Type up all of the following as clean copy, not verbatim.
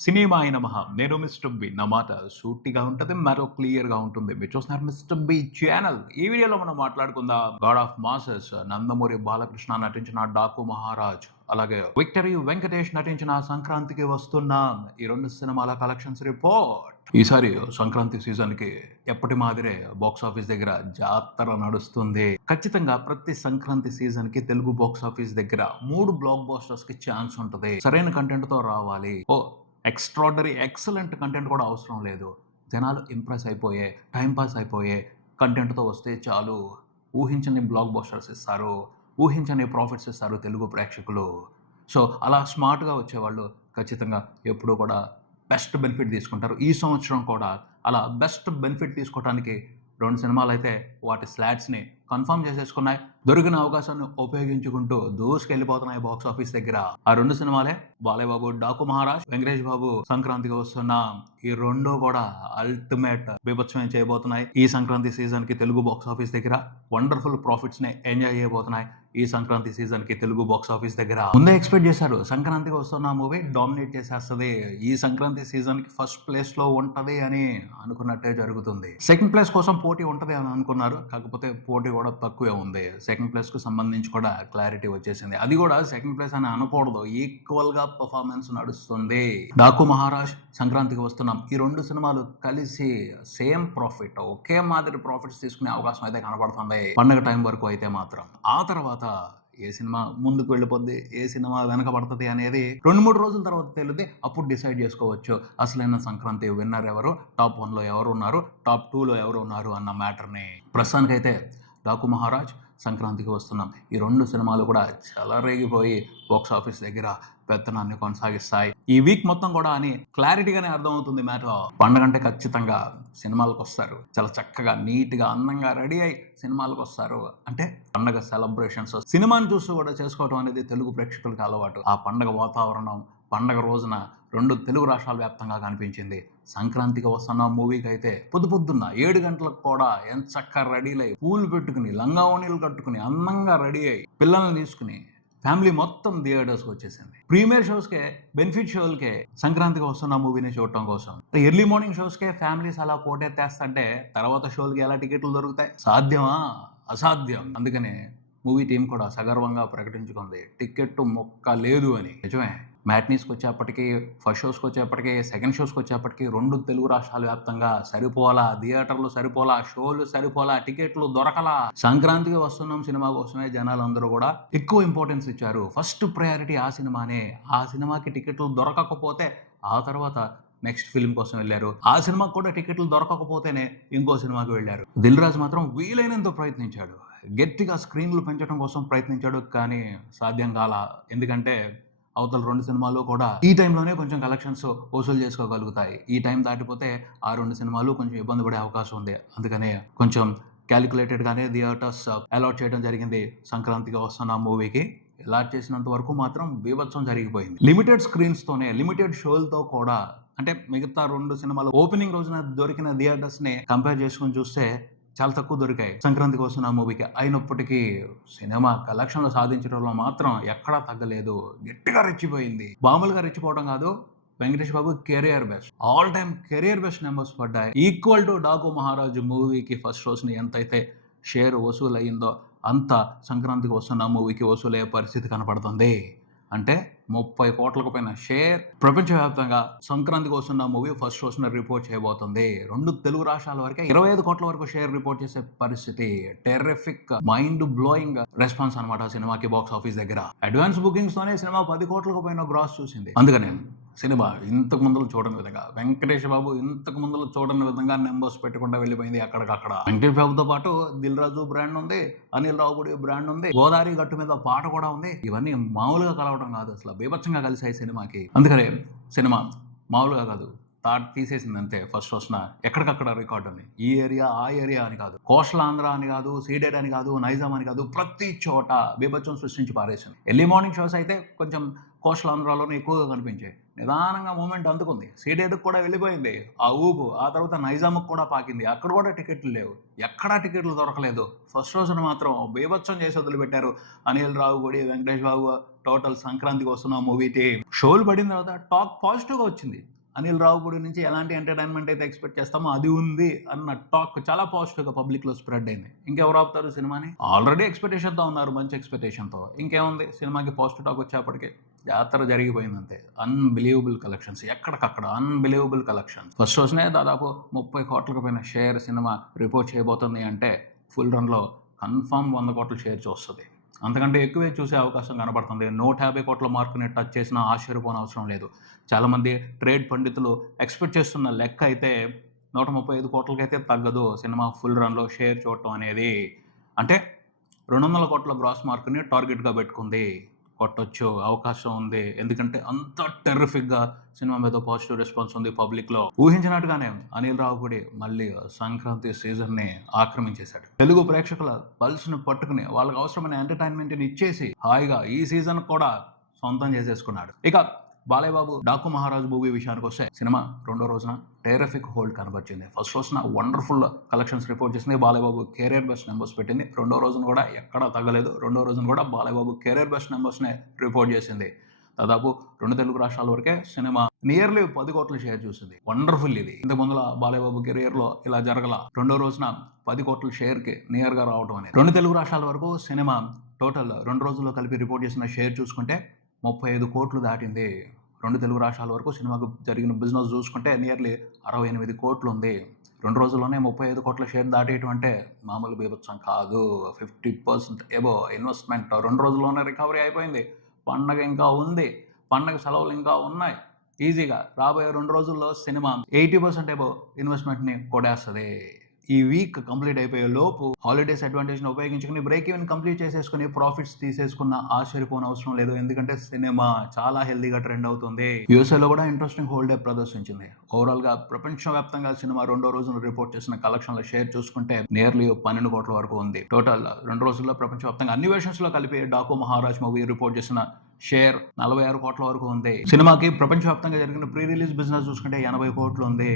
సినిమాయ నమః. నేను mister B. నా మాట సూటిగా ఉంటది. మరో క్లియర్‌గా ఉంటుంది. మీరు చూస్తున్నారు మిస్టర్ బి ఛానల్. ఈ వీడియోలో మనం మాట్లాడుకుందాం God of masses Nandamuri Balakrishna నటించిన 'డాకు మహారాజ్' అలాగే విక్టరీ వెంకటేష్ నటించిన 'సంక్రాంతికి వస్తున్నాం' ఈ 2 సినిమాల కలెక్షన్స్ రిపోర్ట్. ఈసారి సంక్రాంతి సీజన్‌కి ఎప్పటి మాదిరే బాక్స్ ఆఫీస్ దగ్గర జాతర నడుస్తుంది. ఖచ్చితంగా ప్రతి సంక్రాంతి సీజన్‌కి తెలుగు బాక్స్ ఆఫీస్ దగ్గర 3 బ్లాక్ బస్టర్స్‌కి ఛాన్స్ ఉంటది. సరైన కంటెంట్‌తో రావాలి. ఎక్స్ట్రార్డినరీ ఎక్సలెంట్ కంటెంట్ కూడా అవసరం లేదు. జనాలు ఇంప్రెస్ అయిపోయే, టైమ్ పాస్ అయిపోయే కంటెంట్‌తో వస్తే చాలు. ఊహించని బ్లాక్ బస్టర్స్ ఇస్తారు. ఊహించని ప్రాఫిట్స్ ఇస్తారు తెలుగు ప్రేక్షకులు. సో, అలా స్మార్ట్‌గా వచ్చేవాళ్ళు ఖచ్చితంగా ఎప్పుడూ కూడా బెస్ట్ బెనిఫిట్ తీసుకుంటారు. ఈ సంవత్సరం కూడా అలా బెస్ట్ బెనిఫిట్ తీసుకోవటానికి 2 సినిమాలైతే వాటి స్లాట్స్‌ని కన్ఫర్మ్ చేసేసుకున్నాయి. దొరికిన అవకాశాన్ని ఉపయోగించుకుంటూ దూసుకెళ్ళిపోతున్నాయి బాక్స్ ఆఫీస్ దగ్గర. ఆ 2 సినిమాలే బాలయ్య బాబు 'డాకు మహారాజ్', వెంకటేష్ బాబు 'సంక్రాంతికి వస్తున్నాం'. ఈ 2 కూడా అల్టిమేట్ బీభత్సమే చేయబోతున్నాయి. ఈ సంక్రాంతి సీజన్‌కి తెలుగు బాక్స్ ఆఫీస్ దగ్గర వండర్‌ఫుల్ ప్రాఫిట్స్‌ని ఎంజాయ్ చేయబోతున్నాయి. ఈ సంక్రాంతి సీజన్‌కి తెలుగు బాక్స్ ఆఫీస్ దగ్గర ముందే ఎక్స్‌పెక్ట్ చేశారు. 'సంక్రాంతికి వస్తున్న' మూవీ డామినేట్ చేసేస్తది. ఈ సంక్రాంతి సీజన్‌కి ఫస్ట్ ప్లేస్‌లో ఉంటది అని అనుకున్నట్టే జరుగుతుంది. సెకండ్ ప్లేస్ కోసం పోటీ ఉంటది అని అనుకున్నారు. కాకపోతే పోటీ కూడా తక్కువే ఉంది. సెకండ్ ప్లేస్‌కు సంబంధించి కూడా క్లారిటీ వచ్చేసింది. అది కూడా సెకండ్ ప్లేస్ అని అనకూడదు. ఈక్వల్‌గా పెర్ఫార్మెన్స్ నడుస్తుంది. 'డాకు మహారాజ్', 'సంక్రాంతికి వస్తున్నాం' ఈ 2 సినిమాలు కలిసి సేమ్ ప్రాఫిట్, ఒకే మాదిరి ప్రాఫిట్స్ తీసుకునే అవకాశం అయితే కనబడుతుంది. పండగ టైం వరకు అయితే మాత్రం. ఆ తర్వాత ఏ సినిమా ముందుకు వెళ్ళిపోద్ది, ఏ సినిమా వెనకబడతది అనేది 2, 3 రోజుల తర్వాత తేలుద్ది. అప్పుడు డిసైడ్ చేసుకోవచ్చు. అసలైన సంక్రాంతి విన్నర్ ఎవరు, టాప్ 1లో ఎవరున్నారు, టాప్ 2లో ఎవరున్నారు అన్న మ్యాటర్‌ని. ప్రస్తుతానికైతే 'డాకు మహారాజ్', 'సంక్రాంతికి వస్తున్నాం' ఈ 2 సినిమాలు కూడా చెలరేగిపోయి బాక్స్ ఆఫీస్ దగ్గర పెత్తనాన్ని కొనసాగిస్తాయి. ఈ వీక్ మొత్తం కూడా అని క్లారిటీగానే అర్థమవుతుంది మ్యాటర్. పండగంటే ఖచ్చితంగా సినిమాలకొస్తారు. చాలా చక్కగా, నీట్‌గా, అందంగా రెడీ అయ్యి సినిమాలకొస్తారు. అంటే పండగ సెలబ్రేషన్స్ సినిమాని చూస్తూ కూడా చేసుకోవడం అనేది తెలుగు ప్రేక్షకులకి అలవాటు. ఆ పండగ వాతావరణం పండగ రోజున 2 తెలుగు రాష్ట్రాల వ్యాప్తంగా కనిపించింది. 'సంక్రాంతికి వస్తున్నాం' మూవీకైతే పొద్దున్న 7 గంటలకు కూడా ఎంచక్కా రెడీలై పూలు పెట్టుకుని, లంగా ఓణీలు కట్టుకుని, అందంగా రెడీ అయ్యి, పిల్లల్ని తీసుకుని ఫ్యామిలీ మొత్తం థియేటర్స్‌కి వచ్చేసింది. ప్రీమియర్ షోస్‌కే, బెనిఫిట్ షోలకే 'సంక్రాంతికి వస్తున్నాం' మూవీని చూడటం కోసం. ఎర్లీ మార్నింగ్ షోస్‌కే ఫ్యామిలీస్ అలా పోటెత్తేస్తుంటే తర్వాత షోలకి ఎలా టికెట్లు దొరుకుతాయి? సాధ్యమా? అసాధ్యం. అందుకనే మూవీ టీమ్ కూడా సగర్వంగా ప్రకటించుకుంది. టికెట్టు ముక్క లేదు అని. నిజమే. మ్యాట్నీస్‌కొచ్చేప్పటికి, ఫస్ట్ షోస్‌కొచ్చేప్పటికి, సెకండ్ షోస్‌కొచ్చేప్పటికి 2 తెలుగు రాష్ట్రాల వ్యాప్తంగా సరిపోలా, థియేటర్లు సరిపోలా, షోలు సరిపోలా, టికెట్లు దొరకలా. 'సంక్రాంతికి వస్తున్నాం' సినిమా కోసమే జనాలందరూ కూడా ఎక్కువ ఇంపార్టెన్స్ ఇచ్చారు. ఫస్ట్ ప్రయారిటీ ఆ సినిమానే. ఆ సినిమాకి టికెట్లు దొరకకపోతే ఆ తర్వాత నెక్స్ట్ ఫిల్మ్ కోసం వెళ్లారు. ఆ సినిమాకి కూడా టికెట్లు దొరకకపోతేనే ఇంకో సినిమాకి వెళ్లారు. 'దిల్ రాజు' మాత్రం వీలైనంత ప్రయత్నించాడు. గట్టిగా స్క్రీన్‌లు పెంచడం కోసం ప్రయత్నించాడు. కానీ సాధ్యం కాలా. ఎందుకంటే అవతల 2 సినిమాలు కూడా ఈ టైంలోనే కొంచెం కలెక్షన్స్ వసూలు చేసుకోగలుగుతాయి. ఈ టైం దాటిపోతే ఆ 2 సినిమాలు కొంచెం ఇబ్బంది పడే అవకాశం ఉంది. అందుకనే కొంచెం కాలిక్యులేటెడ్‌గానే థియేటర్స్ అలాట్ చేయడం జరిగింది 'సంక్రాంతికి వస్తున్నాం' మూవీకి. అలాట్ చేసినంత వరకు మాత్రం బీభత్సం జరిగిపోయింది. లిమిటెడ్ స్క్రీన్స్‌తోనే, లిమిటెడ్ షోలతో కూడా అంటే మిగతా 2 సినిమాలు ఓపెనింగ్ రోజున దొరికిన థియేటర్స్‌ని కంపేర్ చేసుకొని చూస్తే చాలా తక్కువ దొరికాయి 'సంక్రాంతికి వస్తున్నాం' మూవీకి. అయినప్పటికీ సినిమా కలెక్షన్‌లు సాధించడంలో మాత్రం ఎక్కడా తగ్గలేదు. గట్టిగా రెచ్చిపోయింది. మామూలుగా రెచ్చిపోవడం కాదు. Venkatesh Babu career best. All time career best numbers పడ్డాయి. ఈక్వల్ టు 'డాకు మహారాజ్' మూవీకి ఫస్ట్ షోస్‌ని ఎంతైతే షేర్ వసూలయ్యిందో అంత 'సంక్రాంతికి వస్తున్నాం' మూవీకి వసూలయ్యే పరిస్థితి కనపడుతుంది. అంటే 30 కోట్లకు పైన షేర్ ప్రపంచవ్యాప్తంగా 'సంక్రాంతికి వస్తున్నాం' మూవీ ఫస్ట్ షోస్‌ని రిపోర్ట్ చేయబోతుంది. 2 తెలుగు రాష్ట్రాల వరకే 25 కోట్ల వరకు షేర్ రిపోర్ట్ చేసే పరిస్థితి. టెర్రిఫిక్, మైండ్ బ్లోయింగ్ రెస్పాన్స్ అన్నమాట సినిమాకి బాక్స్ ఆఫీస్ దగ్గర. అడ్వాన్స్ బుకింగ్స్‌తోనే సినిమా 10 కోట్లకు పైన గ్రాస్ చూసింది. అందుకనే సినిమా ఇంతకు ముందుల చూడని విధంగా, వెంకటేష్ బాబు ఇంతకు ముందుల చూడని విధంగా నంబర్స్ పెట్టకుండా వెళ్ళిపోయింది అక్కడికక్కడ. వెంకటేష్ బాబుతో పాటు 'దిల్ రాజు' బ్రాండ్ ఉంది, అనిల్ రావుపూడి బ్రాండ్ ఉంది, 'గోదావరి గట్టు మీద' పాట కూడా ఉంది. ఇవన్నీ మామూలుగా కలవడం కాదు, అసలు బీభత్సంగా కలిసాయి సినిమాకి. అందుకనే సినిమా మామూలుగా కాదు, థాట్ తీసేసింది అంతే. ఫస్ట్ షోస్‌న ఎక్కడికక్కడ రికార్డ్ అని. ఈ ఏరియా, ఆ ఏరియా అని కాదు, కోస్టల్ ఆంధ్ర అని కాదు, సీడెడ్ అని కాదు, నైజాం అని కాదు, ప్రతి చోట బీభత్సం సృష్టించి పారేసింది. ఎర్లీ మార్నింగ్ షోస్ అయితే కొంచెం కోస్టల్ ఆంధ్రాలోనే ఎక్కువగా కనిపించాయి. నిదానంగా మూవ్‌మెంట్ అందుకుంది. సీడెడ్‌కి కూడా వెళ్ళిపోయింది ఆ ఊపు. ఆ తర్వాత నైజాంకి కూడా పాకింది. అక్కడ కూడా టికెట్లు లేవు. ఎక్కడా టికెట్లు దొరకలేదు. ఫస్ట్ రోజున మాత్రం బీభత్సం చేసి వదిలిపెట్టారు అనిల్ రావుపూడి, వెంకటేష్ బాబు టోటల్ సంక్రాంతికి వస్తున్న మూవీ టీమ్ షోలు పడిన తర్వాత టాక్ పాజిటివ్గా వచ్చింది. అనిల్ రావుపూడి నుంచి ఎలాంటి ఎంటర్టైన్మెంట్ అయితే ఎక్స్పెక్ట్ చేస్తామో అది ఉంది అన్న టాక్ చాలా పాజిటివ్గా పబ్లిక్లో స్ప్రెడ్ అయింది. ఇంకెవరు ఆపుతారు సినిమాని? ఆల్రెడీ ఎక్స్పెక్టేషన్తో ఉన్నారు, మంచి ఎక్స్పెక్టేషన్తో. ఇంకేముంది, సినిమాకి పాజిటివ్ టాక్ వచ్చేప్పటికే జాతర జరిగిపోయింది అంతే. అన్బిలీవబుల్ కలెక్షన్స్, ఎక్కడికక్కడ అన్బిలీవబుల్ కలెక్షన్స్. ఫస్ట్ రోజునే దాదాపు 30 కోట్లకు పైన షేర్ సినిమా రిపోర్ట్ చేయబోతుంది అంటే ఫుల్ రన్లో కన్ఫామ్ 100 కోట్ల షేర్ చూస్తుంది. అంతకంటే ఎక్కువే చూసే అవకాశం కనబడుతుంది. 150 కోట్ల మార్కుని టచ్ చేసినా ఆశ్చర్యపోనవసరం లేదు. చాలామంది ట్రేడ్ పండితులు ఎక్స్పెక్ట్ చేస్తున్న లెక్క అయితే 135 కోట్లకైతే తగ్గదు సినిమా ఫుల్ రన్లో షేర్ చూడటం అనేది. అంటే 200 కోట్ల గ్రాస్ మార్కుని టార్గెట్గా పెట్టుకుంది. కొట్టొచ్చు, అవకాశం ఉంది. ఎందుకంటే అంత టెర్రిఫిక్గా సినిమా మీద పాజిటివ్ రెస్పాన్స్ ఉంది పబ్లిక్లో. ఊహించినట్టుగానే అనిల్ రావుపూడి మళ్ళీ సంక్రాంతి సీజన్ని ఆక్రమించేశాడు. తెలుగు ప్రేక్షకుల పల్స్ను పట్టుకుని వాళ్ళకి అవసరమైన ఎంటర్టైన్మెంట్ని ఇచ్చేసి హాయిగా ఈ సీజన్ కూడా సొంతం చేసేసుకున్నాడు. ఇక బాలయ్య బాబు డాకు మహారాజు మూవీ విషయానికి వస్తే సినిమా రెండో రోజున టెరిఫిక్ హోల్డ్ కనబరిచింది. ఫస్ట్ రోజున వండర్ఫుల్ కలెక్షన్స్ రిపోర్ట్ చేసింది. Balayya Babu career best numbers పెట్టింది. రెండో రోజున కూడా ఎక్కడా తగ్గలేదు. రెండో రోజున కూడా Balayya Babu career best నెంబర్స్నే report చేసింది. దాదాపు 2 తెలుగు రాష్ట్రాల వరకే సినిమా నియర్లీ 10 కోట్ల షేర్ చూసింది. వండర్ఫుల్ ఇది. ఇంత ముందుల బాలయ్య బాబు కెరియర్లో ఇలా జరగల. రెండో రోజున 10 కోట్ల షేర్కి నియర్గా రావడం అనేది. 2 తెలుగు రాష్ట్రాల వరకు సినిమా టోటల్ 2 రోజుల్లో కలిపి రిపోర్ట్ చేసిన షేర్ చూసుకుంటే 35 కోట్లు దాటింది. 2 తెలుగు రాష్ట్రాల వరకు సినిమాకు జరిగిన బిజినెస్ చూసుకుంటే నియర్లీ 68 కోట్లు ఉంది. 2 రోజుల్లోనే 35 కోట్ల షేర్ దాటేయటం అంటే మామూలు బీభత్సం కాదు. 50% ఎబో ఇన్వెస్ట్మెంట్ 2 రోజుల్లోనే రికవరీ అయిపోయింది. పండగ ఇంకా ఉంది, పండగ సెలవులు ఇంకా ఉన్నాయి. ఈజీగా రాబోయే 2 రోజుల్లో సినిమా 80% ఎబో ఇన్వెస్ట్మెంట్ని కొడేస్తుంది. ఈ వీక్ కంప్లీట్ అయిపోయే లోపు హాలిడేస్ అడ్వాంటేజ్ని ఉపయోగించుకుని బ్రేక్ ఈవెన్ కంప్లీట్ చేసేసుకుని ప్రాఫిట్స్ తీసేసుకున్న ఆశ్చర్యపోని అవసరం లేదు. ఎందుకంటే సినిమా చాలా హెల్దీగా ట్రెండ్ అవుతుంది. యూఎస్ఏలో కూడా ఇంట్రెస్టింగ్ హోల్డే ప్రదర్శించింది. ఓవరాల్గా ప్రపంచవ్యాప్తంగా సినిమా రెండో రోజున రిపోర్ట్ చేసిన కలెక్షన్ల షేర్ చూసుకుంటే నియర్లీ 12 కోట్ల వరకు ఉంది. టోటల్ 2 రోజుల్లో ప్రపంచవ్యాప్తంగా అన్ని వెర్షన్స్లో కలిపి డాకు మహారాజ్ మూవీ రిపోర్ట్ చేసిన షేర్ 46 కోట్ల వరకు ఉంది. సినిమాకి ప్రపంచవ్యాప్తంగా జరిగిన ప్రీ రిలీజ్ బిజినెస్ చూసుకుంటే 80 కోట్లు ఉంది.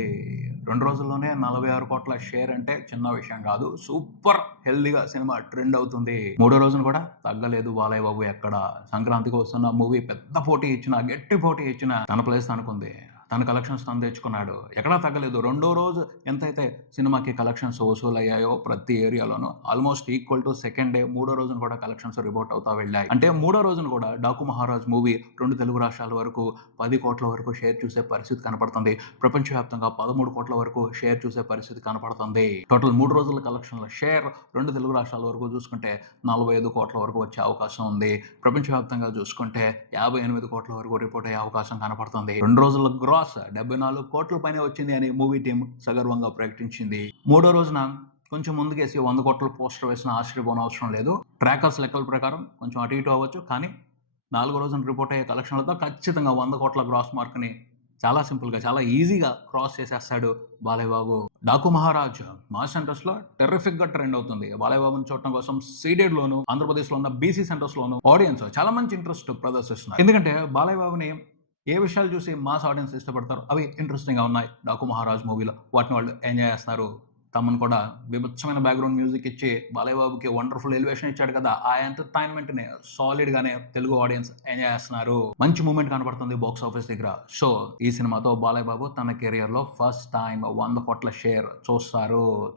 2 రోజుల్లోనే 46 కోట్ల షేర్ అంటే చిన్న విషయం కాదు. సూపర్ హెల్దీగా సినిమా ట్రెండ్ అవుతుంది. మూడో రోజున కూడా తగ్గలేదు బాలయ్య బాబు. ఎక్కడ సంక్రాంతికి వస్తున్న మూవీ పెద్ద పోటీ ఇచ్చిన, గట్టి పోటీ ఇచ్చిన తన ప్లేస్ తనకుంది. తన కలెక్షన్స్ తను తెచ్చుకున్నాడు. ఎక్కడా తగ్గలేదు. రెండో రోజు ఎంతైతే సినిమాకి కలెక్షన్స్ వసూలు అయ్యాయో ప్రతి ఏరియాలోనూ almost equal to second day మూడో రోజున కూడా కలెక్షన్స్ రిపోర్ట్ అవుతా వెళ్ళాయి. అంటే మూడో రోజున కూడా డాకు మహారాజ్ మూవీ 2 తెలుగు రాష్ట్రాల వరకు 10 కోట్ల వరకు షేర్ చూసే పరిస్థితి కనపడుతుంది. ప్రపంచవ్యాప్తంగా 13 కోట్ల వరకు షేర్ చూసే పరిస్థితి కనపడుతుంది. టోటల్ 3 రోజుల కలెక్షన్ల షేర్ 2 తెలుగు రాష్ట్రాల వరకు చూసుకుంటే 45 కోట్ల వరకు వచ్చే అవకాశం ఉంది. ప్రపంచవ్యాప్తంగా చూసుకుంటే 58 కోట్ల వరకు రిపోర్ట్ అయ్యే అవకాశం కనపడుతుంది. 2 రోజుల గ్రాస్ 74 కోట్ల పైన వచ్చింది అని మూవీ టీం సగర్వంగా ప్రకటించింది. మూడో రోజున కొంచెం ముందుకేసి 100 కోట్ల పోస్టర్ వేసిన ఆశ్చర్యపోన అవసరం లేదు. ట్రాకర్స్ లెక్కల ప్రకారం కొంచెం అటు ఇటు అవ్వచ్చు, కానీ 4 రోజున రిపోర్ట్ అయ్యే కలెక్షన్లతో ఖచ్చితంగా 100 కోట్ల గ్రాస్ మార్క్ని చాలా సింపుల్గా, చాలా ఈజీగా క్రాస్ చేసేస్తాడు బాలయ్య బాబు. డాకు మహారాజ్ మాస్ సెంటర్స్లో టెర్రిఫిక్గా ట్రెండ్ అవుతుంది. బాలయ్య బాబుని చూడటం కోసం సీడెడ్లోను, ఆంధ్రప్రదేశ్లో ఉన్న బీసీ సెంటర్స్లోను ఆడియన్స్ చాలా మంచి ఇంట్రెస్ట్ ప్రదర్శిస్తున్నారు. ఎందుకంటే బాలయ్య బాబుని ఏ విషయాలు చూసి మాస్ ఆడియన్స్ ఇష్టపడతారు, అవి ఇంట్రెస్టింగ్గా ఉన్నాయి డాకు మహారాజ్ మూవీలో. వాటిని వాళ్ళు ఎంజాయ్ చేస్తున్నారు. తమను కూడా బీభత్సమైన బ్యాక్గ్రౌండ్ మ్యూజిక్ ఇచ్చి బాలయ్య బాబుకి వండర్ఫుల్ ఎలివేషన్ ఇచ్చాడు కదా, ఆ ఎంటర్టైన్మెంట్ని సాలిడ్గానే తెలుగు ఆడియన్స్ ఎంజాయ్ చేస్తున్నారు. మంచి మూమెంట్ కనపడుతుంది బాక్స్ ఆఫీస్ దగ్గర. సో ఈ సినిమాతో బాలయ్య బాబు తన కెరియర్లో ఫస్ట్ టైం 100 కోట్ల షేర్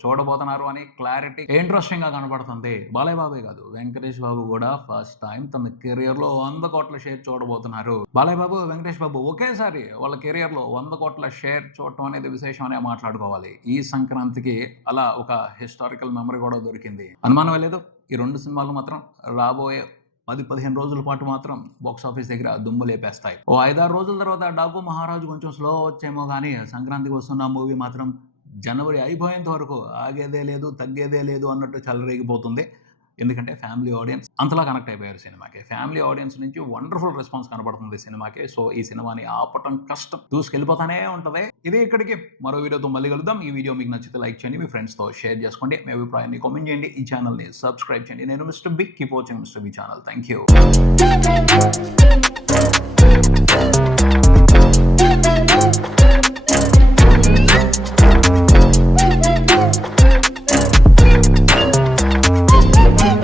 చూడబోతున్నారు అని క్లారిటీ ఇంట్రెస్టింగ్గా కనపడుతుంది. బాలయ్య బాబే కాదు, వెంకటేష్ బాబు కూడా ఫస్ట్ టైం తన కెరియర్లో 100 కోట్ల షేర్ చూడబోతున్నారు. బాలయ్య బాబు, వెంకటేష్ బాబు ఒకేసారి వాళ్ళ కెరియర్లో 100 కోట్ల షేర్ చూడటం అనేది విశేషం అనే మాట్లాడుకోవాలి. ఈ సంక్రాంతికి అలా ఒక హిస్టారికల్ మెమరీ కూడా దొరికింది. అనుమానం లేదు, ఈ 2 సినిమాలు మాత్రం రాబోయే 10-15 రోజుల పాటు మాత్రం బాక్స్ ఆఫీస్ దగ్గర దుమ్ము లేపేస్తాయి. 5-6 రోజుల తర్వాత డాకు మహారాజు కొంచెం స్లో వచ్చేమో కానీ సంక్రాంతికి వస్తున్న మూవీ మాత్రం జనవరి అయిపోయేంత వరకు ఆగేదే లేదు, తగ్గేదే లేదు అన్నట్టు చెలరేగిపోతుంది. ఎందుకంటే ఫ్యామిలీ ఆడియన్స్ అంతలా కనెక్ట్ అయిపోయారు సినిమాకి. ఫ్యామిలీ ఆడియన్స్ నుంచి వండర్ఫుల్ రెస్పాన్స్ కనబడుతుంది సినిమాకి. సో ఈ సినిమాని ఆపటం కష్టం, దూసుకెళ్ళిపోతానే ఉంటుంది. ఇది ఇక్కడికి. మరో వీడియోతో మళ్ళీ కలుద్దాం. ఈ వీడియో మీకు నచ్చితే లైక్ చేయండి, మీ ఫ్రెండ్స్తో షేర్ చేసుకోండి, మీ అభిప్రాయాన్ని కామెంట్ చేయండి, ఈ ఛానల్ని సబ్స్క్రైబ్ చేయండి. నేను mister B. Keep watching mister B channel. Thank you.